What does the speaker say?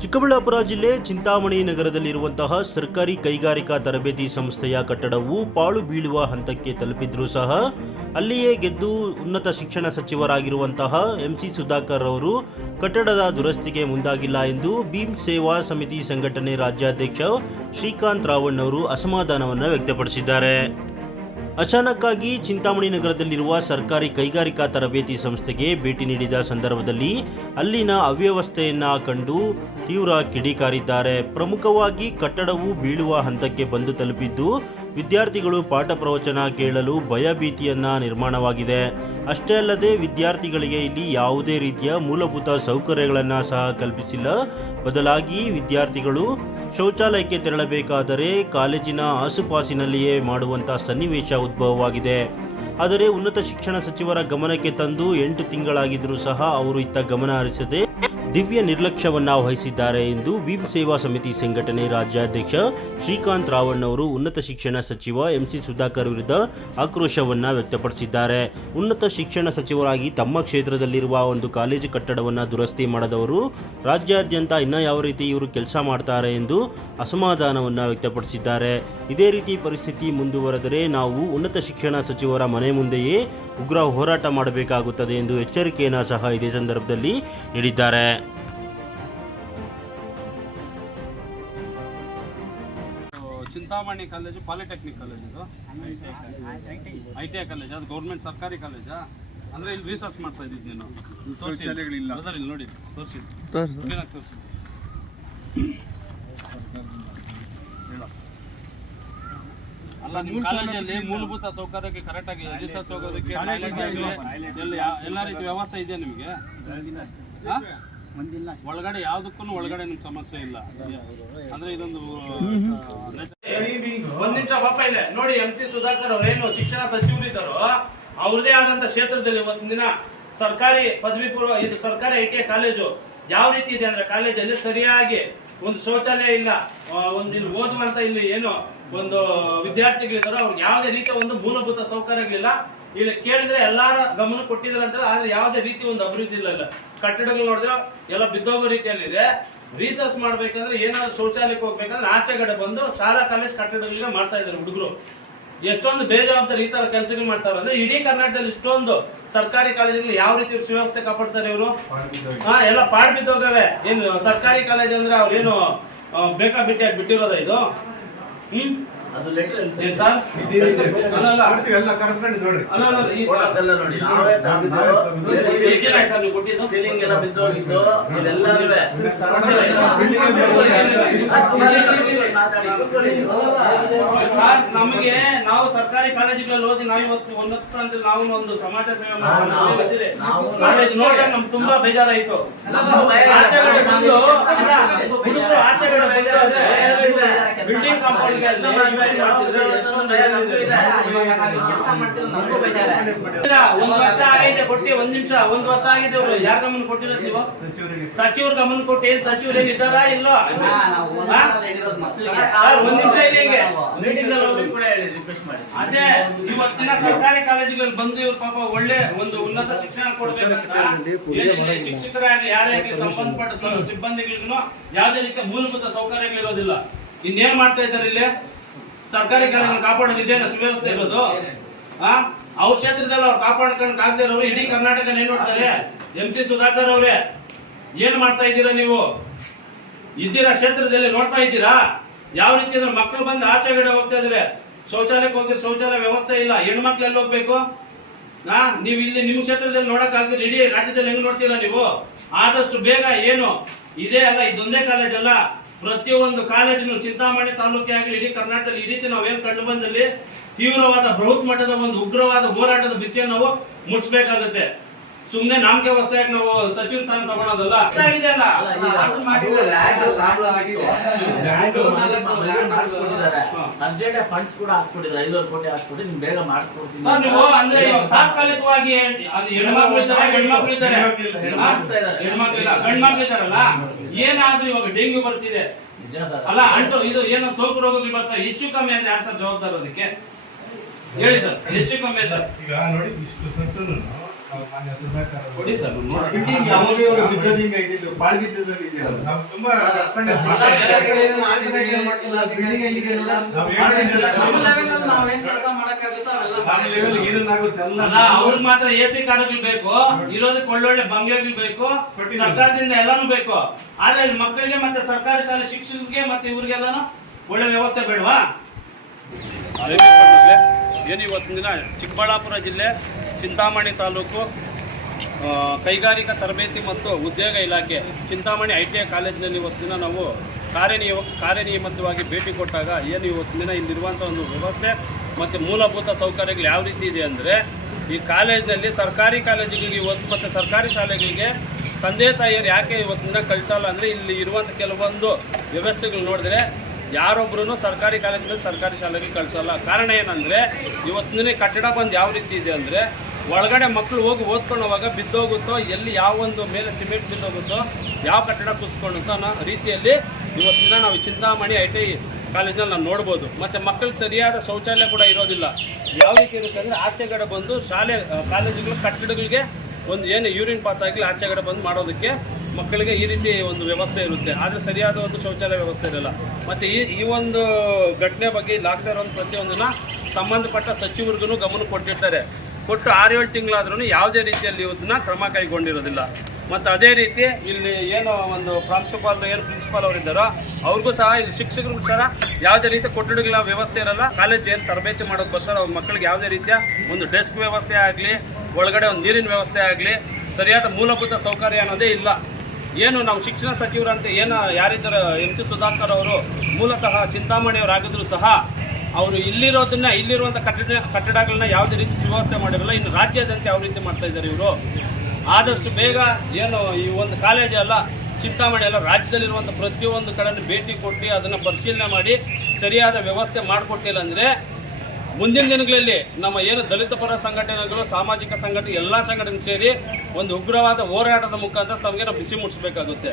ಚಿಕ್ಕಬಳ್ಳಾಪುರ ಜಿಲ್ಲೆ ಚಿಂತಾಮಣಿ ನಗರದಲ್ಲಿರುವಂತಹ ಸರ್ಕಾರಿ ಕೈಗಾರಿಕಾ ತರಬೇತಿ ಸಂಸ್ಥೆಯ ಕಟ್ಟಡವು ಪಾಳು ಬೀಳುವ ಹಂತಕ್ಕೆ ತಲುಪಿದ್ರೂ ಸಹ ಅಲ್ಲಿಯೇ ಗೆದ್ದು ಉನ್ನತ ಶಿಕ್ಷಣ ಸಚಿವರಾಗಿರುವಂತಹ ಎಂಸಿ ಸುಧಾಕರ್ ಅವರು ಕಟ್ಟಡದ ದುರಸ್ತಿಗೆ ಮುಂದಾಗಿಲ್ಲ ಎಂದು ಭೀಮ್ ಸೇವಾ ಸಮಿತಿ ಸಂಘಟನೆ ರಾಜ್ಯಾಧ್ಯಕ್ಷ ಶ್ರೀಕಾಂತ್ ರಾವಣ್ ಅವರು ಅಸಮಾಧಾನವನ್ನು ವ್ಯಕ್ತಪಡಿಸಿದ್ದಾರೆ. ಅಚಾನಕ್ಕಾಗಿ ಚಿಂತಾಮಣಿ ನಗರದಲ್ಲಿರುವ ಸರ್ಕಾರಿ ಕೈಗಾರಿಕಾ ತರಬೇತಿ ಸಂಸ್ಥೆಗೆ ಭೇಟಿ ನೀಡಿದ ಸಂದರ್ಭದಲ್ಲಿ ಅಲ್ಲಿನ ಅವ್ಯವಸ್ಥೆಯನ್ನು ಕಂಡು ತೀವ್ರ ಕಿಡಿಕಾರಿದ್ದಾರೆ. ಪ್ರಮುಖವಾಗಿ ಕಟ್ಟಡವು ಬೀಳುವ ಹಂತಕ್ಕೆ ಬಂದು ತಲುಪಿದ್ದು ವಿದ್ಯಾರ್ಥಿಗಳು ಪಾಠ ಪ್ರವಚನ ಕೇಳಲು ಭಯಭೀತಿಯನ್ನ ನಿರ್ಮಾಣವಾಗಿದೆ. ಅಷ್ಟೇ ಅಲ್ಲದೆ ವಿದ್ಯಾರ್ಥಿಗಳಿಗೆ ಇಲ್ಲಿ ಯಾವುದೇ ರೀತಿಯ ಮೂಲಭೂತ ಸೌಕರ್ಯಗಳನ್ನು ಸಹ ಕಲ್ಪಿಸಿಲ್ಲ. ಬದಲಾಗಿ ವಿದ್ಯಾರ್ಥಿಗಳು ಶೌಚಾಲಯಕ್ಕೆ ತೆರಳಬೇಕಾದರೆ ಕಾಲೇಜಿನ ಆಸುಪಾಸಿನಲ್ಲಿಯೇ ಮಾಡುವಂಥ ಸನ್ನಿವೇಶ ಉದ್ಭವವಾಗಿದೆ. ಆದರೆ ಉನ್ನತ ಶಿಕ್ಷಣ ಸಚಿವರ ಗಮನಕ್ಕೆ ತಂದು 8 ತಿಂಗಳಾಗಿದ್ದರೂ ಸಹ ಅವರು ಇತ್ತ ಗಮನ ಹರಿಸದೆ ದಿವ್ಯ ನಿರ್ಲಕ್ಷ್ಯವನ್ನ ವಹಿಸಿದ್ದಾರೆ ಎಂದು ಭೀಮ್ ಸೇವಾ ಸಮಿತಿ ಸಂಘಟನೆ ರಾಜ್ಯಾಧ್ಯಕ್ಷ ಶ್ರೀಕಾಂತ್ ರಾವಣ್ ಅವರು ಉನ್ನತ ಶಿಕ್ಷಣ ಸಚಿವ ಎಂಸಿ ಸುಧಾಕರ್ ವಿರುದ್ಧ ಆಕ್ರೋಶವನ್ನ ವ್ಯಕ್ತಪಡಿಸಿದ್ದಾರೆ. ಉನ್ನತ ಶಿಕ್ಷಣ ಸಚಿವರಾಗಿ ತಮ್ಮ ಕ್ಷೇತ್ರದಲ್ಲಿರುವ ಒಂದು ಕಾಲೇಜು ಕಟ್ಟಡವನ್ನು ದುರಸ್ತಿ ಮಾಡದವರು ರಾಜ್ಯಾದ್ಯಂತ ಇನ್ನ ಯಾವ ರೀತಿ ಇವರು ಕೆಲಸ ಮಾಡ್ತಾರೆ ಎಂದು ಅಸಮಾಧಾನವನ್ನು ವ್ಯಕ್ತಪಡಿಸಿದ್ದಾರೆ. ಇದೇ ರೀತಿ ಪರಿಸ್ಥಿತಿ ಮುಂದುವರೆದರೆ ನಾವು ಉನ್ನತ ಶಿಕ್ಷಣ ಸಚಿವರ ಮನೆ ಮುಂದೆಯೇ ಉಗ್ರ ಹೋರಾಟ ಮಾಡಬೇಕಾಗುತ್ತದೆ ಎಂದು ಎಚ್ಚರಿಕೆಯನ್ನು ಸಹ ಇದೇ ಸಂದರ್ಭದಲ್ಲಿ ನೀಡಿದ್ದಾರೆ. ಚಿಂತಾಮಣಿ ಕಾಲೇಜು ಪಾಲಿಟೆಕ್ನಿಕ್ ಕಾಲೇಜ್, ಇದು ITI ಕಾಲೇಜ್, ಅದು ಗೌರ್ಮೆಂಟ್ ಸರ್ಕಾರಿ ಕಾಲೇಜಾ? ಅಂದರೆ ಇಲ್ಲಿ ರಿಸರ್ಚ್ ಮಾಡ್ತಾ ಇದ್ದಿದ್ದು ನೀನು ಇಲ್ಲಿ ನೋಡಿ ತೋರಿಸಿ ಅಲ್ಲ, ನಿಮ್ಮ ಕಾಲೇಜಲ್ಲಿ ಮೂಲಭೂತ ಸೌಕರ್ಯಕ್ಕೆ ಕರೆಕ್ಟಾಗಿ ರಿಸರ್ಚ್ ಹೋಗೋದಕ್ಕೆ ಎಲ್ಲ ರೀತಿ ವ್ಯವಸ್ಥೆ ಇದೆಯಾ ನಿಮಗೆ? ಒಳಗಡೆ ಯಾವುದಕ್ಕೂ ಒಳಗಡೆ ನಿಮ್ಗೆ ಸಮಸ್ಯೆ ಇಲ್ಲ ಅಂದ್ರೆ ಇದೊಂದು ಒಂದ್ ನಿಮಿಷ ಪಾಪ ಇಲ್ಲ ನೋಡಿ. ಎಂಸಿ ಸುಧಾಕರ್ ಅವರೇನು ಶಿಕ್ಷಣ ಸಚಿವರಿದ್ದಾರೋ ಅವ್ರದೇ ಆದಂತ ಕ್ಷೇತ್ರದಲ್ಲಿ ಒಂದು ದಿನ ಸರ್ಕಾರಿ ಪದವಿ ಪೂರ್ವ ಇದು ಸರ್ಕಾರಿ ITI ಕಾಲೇಜು ಯಾವ ರೀತಿ ಇದೆ ಅಂದ್ರೆ ಕಾಲೇಜಲ್ಲಿ ಸರಿಯಾಗಿ ಒಂದು ಶೌಚಾಲಯ ಇಲ್ಲ, ಒಂದು ಇಲ್ಲಿ ಓದುವಂತ ಇಲ್ಲಿ ಏನು ಒಂದು ವಿದ್ಯಾರ್ಥಿಗಳಿದ್ದಾರೋ ಅವ್ರಿಗೆ ಯಾವುದೇ ರೀತಿಯ ಒಂದು ಮೂಲಭೂತ ಸೌಕರ್ಯಗಳಿಲ್ಲ. ಇಲ್ಲಿ ಕೇಳಿದ್ರೆ ಎಲ್ಲಾರ ಗಮನ ಕೊಟ್ಟಿದ್ರು ಅಂತ, ಆದ್ರೆ ಯಾವುದೇ ರೀತಿ ಒಂದು ಅಭಿವೃದ್ಧಿ ಇಲ್ಲ. ಕಟ್ಟಡಗಳು ನೋಡಿದ್ರೆ ಎಲ್ಲ ಬಿದ್ದೋಗೋ ರೀತಿಯಲ್ಲಿದೆ. ರಿಸರ್ಚ್ ಮಾಡ್ಬೇಕಂದ್ರೆ ಏನಾದ್ರು ಶೌಚಾಲಯಕ್ಕೆ ಹೋಗ್ಬೇಕಂದ್ರೆ ಆಚೆಗಡೆ ಬಂದು ಶಾಲಾ ಕಾಲೇಜ್ ಕಟ್ಟಡಗಳಿಗೆ ಮಾಡ್ತಾ ಇದ್ದಾರೆ ಹುಡುಗರು. ಎಷ್ಟೊಂದು ಬೇಜವಾಬ್ದಾರಿ ಈ ತರ ಕೆಲಸಗಳು ಮಾಡ್ತಾರೆ ಅಂದ್ರೆ ಇಡೀ ಕರ್ನಾಟಕದಲ್ಲಿ ಇಷ್ಟೊಂದು ಸರ್ಕಾರಿ ಕಾಲೇಜಲ್ಲಿ ಯಾವ ರೀತಿ ಸುವ್ಯವಸ್ಥೆ ಕಾಪಾಡ್ತಾರೆ ಇವರು? ಎಲ್ಲ ಪಾಡ್ ಬಿದ್ದೋಗವೆ. ಏನು ಸರ್ಕಾರಿ ಕಾಲೇಜ್ ಅಂದ್ರೆ ಅವ್ರೇನು ಬೇಕಾಬಿಟ್ಟಿಯಾಗಿ ಬಿಟ್ಟಿರೋದ ಇದು? ಅದು ಲೆಟರ್ ಸರ್ ಸೀಲಿಂಗ್ ಎಲ್ಲ ಬಿದ್ದೋಗಿದ್ದು ನಮಗೆ ನಾವು ಸರ್ಕಾರಿ ಕಾಲೇಜುಗಳಲ್ಲಿ ಓದಿ ನಾವು ಇವತ್ತು ಉನ್ನತ ಸ್ಥಾನದಲ್ಲಿ ನಾವು ಒಂದು ಸಮಾಜ ಸೇವೆ ಕಾಲೇಜ್ ನೋಡಿದಾಗ ನಮ್ಗೆ ತುಂಬಾ ಬೇಜಾರಾಯ್ತು. ಆಚೆಗಡೆ ಬಂದು ಆಚೆಗಡೆ ಬಿಲ್ಡಿಂಗ್ ಕಾಂಪೌಂಡ್ಗೆ ಒಂದ್ ವರ್ಷ ಆಗಿದೆ ಕೊಟ್ಟಿ, ಒಂದ್ ನಿಮಿಷ ಒಂದ್ ವರ್ಷ ಆಗಿದೆ. ಅವರು ಯಾರ ಗಮನ ಕೊಟ್ಟಿರೋದು ನೀವು? ಸಚಿವರು ಗಮನ ಕೊಟ್ಟು ಏನ್ ಸಚಿವರು ಏನ್ ಇದ್ದಾರಾ ಇಲ್ಲ? ಒಂದ್ ನಿಮಿಷ ಇದೆ ಹಿಂಗೆ ಅದೇ ಇವತ್ತಿನ ಸರ್ಕಾರಿ ಕಾಲೇಜುಗಳಲ್ಲಿ ಬಂದು ಇವ್ರು ಪಾಪ ಒಳ್ಳೆ ಒಂದು ಉನ್ನತ ಶಿಕ್ಷಣ ಕೊಡ್ಬೇಕಂತ ಶಿಕ್ಷಕರಾಗಲಿ ಯಾರೇ ಆಗಲಿ ಸಂಬಂಧಪಟ್ಟ ಸಿಬ್ಬಂದಿಗಳಿಗೂ ಯಾವುದೇ ರೀತಿಯ ಮೂಲಭೂತ ಸೌಕರ್ಯಗಳಿರೋದಿಲ್ಲ. ಇನ್ನೇನ್ ಮಾಡ್ತಾ ಇದ್ದಾರೆ ಇಲ್ಲಿ? ಸರ್ಕಾರಿ ಕಾಲೇಜನ್ನು ಕಾಪಾಡೋದು ಇದೇನ ಸುವ್ಯವಸ್ಥೆ ಇರೋದು? ಅವ್ರ ಕ್ಷೇತ್ರದಲ್ಲಿ ಅವ್ರು ಕಾಪಾಡ್ಕೊಂಡು ಆಗದೆ ಇರೋರು ಇಡೀ ಕರ್ನಾಟಕ ಏನ್ ನೋಡ್ತಾರೆ? ಎಂಸಿ ಸುಧಾಕರ್ ಅವರೇ ಏನ್ ಮಾಡ್ತಾ ಇದ್ದೀರಾ ನೀವು? ಇದ್ದೀರಾ ಕ್ಷೇತ್ರದಲ್ಲಿ ನೋಡ್ತಾ ಇದ್ದೀರಾ ಯಾವ ರೀತಿ ಅಂದ್ರೆ ಮಕ್ಕಳು ಬಂದು ಆಚೆಗಡೆ ಹೋಗ್ತಾ ಇದ್ರೆ ಶೌಚಾಲಯಕ್ಕೆ ಹೋಗಿದ್ರೆ ಶೌಚಾಲಯ ವ್ಯವಸ್ಥೆ ಇಲ್ಲ. ಹೆಣ್ಮಕ್ಳು ಎಲ್ಲಿ ಹೋಗ್ಬೇಕು? ನೀವು ಇಲ್ಲಿ ನಿಮ್ಮ ಕ್ಷೇತ್ರದಲ್ಲಿ ನೋಡಕ್ ಆಗ್ತೀರಿ, ಇಡೀ ರಾಜ್ಯದಲ್ಲಿ ಹೆಂಗ್ ನೋಡ್ತೀರಾ ನೀವು? ಆದಷ್ಟು ಬೇಗ ಏನು ಇದೇ ಅಲ್ಲ, ಇದೊಂದೇ ಕಾಲೇಜ್ ಅಲ್ಲ, ಪ್ರತಿಯೊಂದು ಕಾಲೇಜಿನ ಚಿಂತಾಮಣಿ ತಾಲೂಕೆ ಆಗಲಿ ಇಡೀ ಕರ್ನಾಟಕದಲ್ಲಿ ಈ ರೀತಿ ನಾವೇನ್ ಕಂಡು ಬಂದಲ್ಲಿ ತೀವ್ರವಾದ ಬೃಹತ್ ಮಟ್ಟದ ಒಂದು ಉಗ್ರವಾದ ಹೋರಾಟದ ಬಿಸಿಯನ್ನು ನಾವು ಮುಟ್ಸ್ಬೇಕಾಗುತ್ತೆ. ಸುಮ್ನೆ ನಾಮಕೆ ವಸ್ತಾಗಿ ನಾವು ಸಚಿವ ಸ್ಥಾನ ತಗೊಳೋದಲ್ಲ. ನೀವು ಅಂದ್ರೆ ತಾತ್ಕಾಲಿಕವಾಗಿ ಹೆಣ್ಮಕ್ಳು ಇದ್ದಾರೆ, ಗಂಡ್ಮಕ್ಳು ಇದ್ದಾರೆ, ಗಂಡ್ಮಕ್ಳು ಇದ್ದಾರಲ್ಲ, ಏನಾದ್ರೂ ಇವಾಗ ಡೆಂಗ್ಯೂ ಬರ್ತಿದೆ ಅಲ್ಲ, ಅಂಟು ಇದು ಏನೋ ಸೋಂಕು ರೋಗಗಳು ಬರ್ತಾರೆ, ಹೆಚ್ಚು ಕಮ್ಮಿ ಅಂದ್ರೆ ಯಾರು ಸರ್ ಜವಾಬ್ದಾರ ಅದಕ್ಕೆ ಹೇಳಿ ಸರ್? ಹೆಚ್ಚು ಕಮ್ಮಿ ಈಗ ನೋಡಿ ಇಷ್ಟು ಕೊಡಿ ಸರ್ ನೋಡಿ. ಬಿಲ್ಡಿಂಗ್ ಯಾವಾಗ ಇವಾಗ ಬಿದ್ದೋದಿಂಗ ಇದ್ದಿದ್ದು ಪಾಳ್ ಬಿದ್ದದ್ರಲ್ಲಿ ಇದೆಯಲ್ಲ ನಾವು ತುಂಬಾ ರಸ್ತೆ ಅಲ್ಲ, ಅವ್ರಿಗೆ ಮಾತ್ರ ಎಸಿ ಕಾರುಗಳು ಬೇಕು, ಇರೋದಕ್ಕೆ ಒಳ್ಳೊಳ್ಳೆ ಬಂಗ್ಲೆಗಳು ಬೇಕು, ಸರ್ಕಾರದಿಂದ ಎಲ್ಲಾನು ಬೇಕು. ಆದ್ರೆ ಇಲ್ಲಿ ಮಕ್ಕಳಿಗೆ ಮತ್ತೆ ಸರ್ಕಾರಿ ಶಾಲೆ ಶಿಕ್ಷಕರಿಗೆ ಮತ್ತೆ ಇವ್ರಿಗೆಲ್ಲಾನು ಒಳ್ಳೆ ವ್ಯವಸ್ಥೆ ಬೇಡವಾ? ಏನು ಇವತ್ತಿನ ದಿನ ಚಿಕ್ಕಬಳ್ಳಾಪುರ ಜಿಲ್ಲೆ ಚಿಂತಾಮಣಿ ತಾಲೂಕು ಕೈಗಾರಿಕಾ ತರಬೇತಿ ಮತ್ತು ಉದ್ಯೋಗ ಇಲಾಖೆ ಚಿಂತಾಮಣಿ ITI ಕಾಲೇಜಿನಲ್ಲಿ ಇವತ್ತಿನ ನಾವು ಕಾರ್ಯನಿಯಮಿತವಾಗಿ ಭೇಟಿ ಕೊಟ್ಟಾಗ ಏನು ಇವತ್ತಿನ ದಿನ ಇಲ್ಲಿರುವಂಥ ಒಂದು ವ್ಯವಸ್ಥೆ ಮತ್ತು ಮೂಲಭೂತ ಸೌಕರ್ಯಗಳು ಯಾವ ರೀತಿ ಇದೆ ಅಂದರೆ, ಈ ಕಾಲೇಜಿನಲ್ಲಿ ಸರ್ಕಾರಿ ಕಾಲೇಜುಗಳಿಗೆ ಇವತ್ತು ಮತ್ತು ಸರ್ಕಾರಿ ಶಾಲೆಗಳಿಗೆ ತಂದೆ ತಾಯಿಯರು ಯಾಕೆ ಇವತ್ತಿನ ಕಳಿಸಲ್ಲ ಅಂದರೆ, ಇಲ್ಲಿ ಇರುವಂಥ ಕೆಲವೊಂದು ವ್ಯವಸ್ಥೆಗಳು ನೋಡಿದ್ರೆ ಯಾರೊಬ್ಬರೂ ಸರ್ಕಾರಿ ಕಾಲೇಜಿಂದ ಸರ್ಕಾರಿ ಶಾಲೆಗೆ ಕಳಿಸಲ್ಲ. ಕಾರಣ ಏನಂದರೆ, ಇವತ್ತಿನ ಕಟ್ಟಡ ಬಂದು ಯಾವ ರೀತಿ ಇದೆ ಅಂದರೆ, ಒಳಗಡೆ ಮಕ್ಕಳು ಹೋಗಿ ಓದ್ಕೊಳ್ಳೋವಾಗ ಬಿದ್ದೋಗುತ್ತೋ, ಎಲ್ಲಿ ಯಾವ ಒಂದು ಮೇಲೆ ಸಿಮೆಂಟ್ ಬಿದ್ದೋಗುತ್ತೋ, ಯಾವ ಕಟ್ಟಡ ಕುಸ್ಕೊಳ್ಳುತ್ತೋ ಅನ್ನೋ ರೀತಿಯಲ್ಲಿ ಇವತ್ತಿನ ನಾವು ಚಿಂತಾಮಣಿ ITI ಕಾಲೇಜಿನಲ್ಲಿ ನಾವು ನೋಡ್ಬೋದು. ಮತ್ತು ಮಕ್ಕಳಿಗೆ ಸರಿಯಾದ ಶೌಚಾಲಯ ಕೂಡ ಇರೋದಿಲ್ಲ. ಯಾವ ರೀತಿ ಇರುತ್ತೆ ಅಂದರೆ, ಆಚೆಗಡೆ ಬಂದು ಶಾಲೆ ಕಾಲೇಜುಗಳ ಕಟ್ಟಡಗಳಿಗೆ ಒಂದು ಏನು ಯೂರಿನ್ ಪಾಸ್ ಆಗಲಿ ಆಚೆಗಡೆ ಬಂದು ಮಾಡೋದಕ್ಕೆ ಮಕ್ಕಳಿಗೆ ಈ ರೀತಿ ಒಂದು ವ್ಯವಸ್ಥೆ ಇರುತ್ತೆ. ಆದರೆ ಸರಿಯಾದ ಒಂದು ಶೌಚಾಲಯ ವ್ಯವಸ್ಥೆ ಇರಲ್ಲ. ಮತ್ತು ಈ ಒಂದು ಘಟನೆ ಬಗ್ಗೆ ಇಲ್ಲಾಗದೇ ಇರೋ ಪ್ರತಿಯೊಂದನ್ನು ಸಂಬಂಧಪಟ್ಟ ಸಚಿವರಿಗೂ ಗಮನ ಕೊಟ್ಟಿರ್ತಾರೆ. ಕೊಟ್ಟು 6-7 ತಿಂಗಳಾದ್ರೂ ಯಾವುದೇ ರೀತಿಯಲ್ಲಿ ಇವತ್ತನ್ನ ಕ್ರಮ ಕೈಗೊಂಡಿರೋದಿಲ್ಲ. ಮತ್ತು ಅದೇ ರೀತಿ ಇಲ್ಲಿ ಏನೋ ಒಂದು ಪ್ರಾಂಶುಪಾಲರು ಏನು ಪ್ರಿನ್ಸಿಪಾಲ್ ಅವರು ಇದ್ದಾರೋ ಅವ್ರಿಗೂ ಸಹ, ಇಲ್ಲಿ ಶಿಕ್ಷಕರಿಗೂ ಸಹ ಯಾವುದೇ ರೀತಿಯ ಕೊಠಡಿಗಳ ವ್ಯವಸ್ಥೆ ಇರಲ್ಲ. ಕಾಲೇಜ್ ಏನು ತರಬೇತಿ ಮಾಡೋಕ್ಕೆ ಬರ್ತಾರೋ ಅವ್ರ ಮಕ್ಕಳಿಗೆ ಯಾವುದೇ ರೀತಿಯ ಒಂದು ಡೆಸ್ಕ್ ವ್ಯವಸ್ಥೆ ಆಗಲಿ, ಒಳಗಡೆ ಒಂದು ನೀರಿನ ವ್ಯವಸ್ಥೆ ಆಗಲಿ, ಸರಿಯಾದ ಮೂಲಭೂತ ಸೌಕರ್ಯ ಅನ್ನೋದೇ ಇಲ್ಲ. ಏನು ನಾವು ಶಿಕ್ಷಣ ಸಚಿವರಂತೆ ಏನು ಯಾರಿದ್ದಾರೆ MC ಸುಧಾಕರ್ ಅವರು ಮೂಲತಃ ಚಿಂತಾಮಣಿಯವರಾಗಿದ್ರು ಸಹ ಅವರು ಇಲ್ಲಿರುವಂಥ ಕಟ್ಟಡಗಳನ್ನ ಯಾವುದೇ ರೀತಿ ಸುವ್ಯವಸ್ಥೆ ಮಾಡಿರಲ್ಲ. ಇನ್ನು ರಾಜ್ಯಾದ್ಯಂತ ಯಾವ ರೀತಿ ಮಾಡ್ತಾ ಇದ್ದಾರೆ ಇವರು. ಆದಷ್ಟು ಬೇಗ ಏನು ಈ ಒಂದು ಕಾಲೇಜ್ ಅಲ್ಲ, ಚಿಂತಾಮಣಿ ಅಲ್ಲ, ರಾಜ್ಯದಲ್ಲಿರುವಂಥ ಪ್ರತಿಯೊಂದು ಕಡೆ ಭೇಟಿ ಕೊಟ್ಟು ಅದನ್ನು ಪರಿಶೀಲನೆ ಮಾಡಿ ಸರಿಯಾದ ವ್ಯವಸ್ಥೆ ಮಾಡಿಕೊಟ್ಟಿಲ್ಲ ಅಂದರೆ, ಮುಂದಿನ ದಿನಗಳಲ್ಲಿ ನಮ್ಮ ಏನು ದಲಿತ ಪರ ಸಂಘಟನೆಗಳು, ಸಾಮಾಜಿಕ ಸಂಘಟನೆ ಎಲ್ಲ ಸಂಘಟನೆ ಸೇರಿ ಒಂದು ಉಗ್ರವಾದ ಹೋರಾಟದ ಮುಖಾಂತರ ತಮಗೆ ನಾವು ಬಿಸಿ ಮುಟ್ಟಿಸಬೇಕಾಗುತ್ತೆ.